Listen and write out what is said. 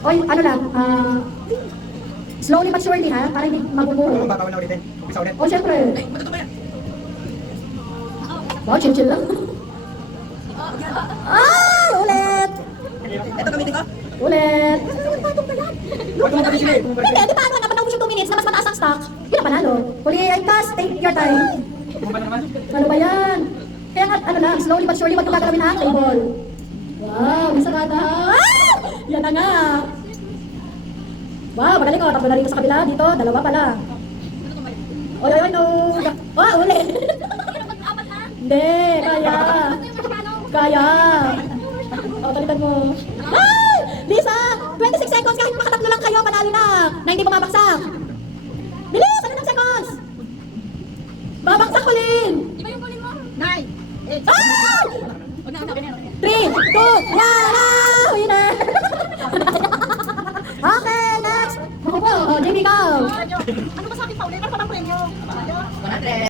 Oy, ano lang, slowly but surely ha, para hindi mabubuo. Baka na ulitin. Umpisa ulit. Oh, syempre. Ay, matuto ba yan? Oh, chill lang. Ay, ulit! Ito gamitin ko. Ulit! Huwag mo sila eh. Hindi, di paano nga, naubos yung 2 minutes na mas mataas ang stock. Yun ang panalo. Huli ay cast, take your time. Kung ba naman? Ano ba yan? Kaya nga, ano lang, slowly but surely, wag mo gagalawin ang table. Wow, isa gata ha. Ah! Yan na nga. Wow, magaling oh. Tatlo na rito sa kabila. Dito, dalawa pa lang. Oy, oy, oy, no. Ah, uli. Hindi, kaya. Kaya. O, talitan mo. Ay! Lisa! 26 seconds, kahit makatatlo lang kayo, panalo na. Na hindi bumabaksak. Bilis! Ano ng seconds? Babaksak ko, Lin! Iba yung kulin mo. 9, 8, Ah! 3, 2, 1, Uy na! Okay, next! Ako po, Jamie, go! ano ba sa akin pa ulit? Ano pa bang premyo? 100.